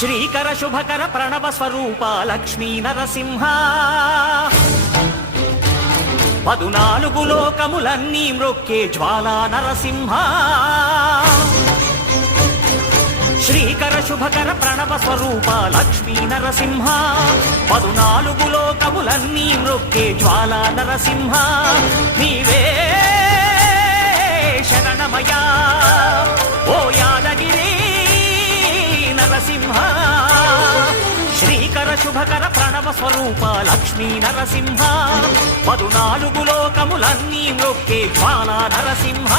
శ్రీకర శుభకర ప్రణవ స్వరూప లక్ష్మీ నరసింహ 14 లోకములన్నీ మ్రొక్కే జ్వాలా నరసింహ శ్రీకర శుభకర ప్రణవ స్వరూప లక్ష్మీ నరసింహ 14 లోకములన్నీ మ్రొక్కే జ్వాలా నరసింహ నీవే శరణమయా ఓ యాదగిరి నరసింహ శ్రీకర శుభకర ప్రణవ స్వరూప లక్ష్మీ నరసింహ 14 లోకములన్నీ మ్రొక్కే జ్వాలా నరసింహ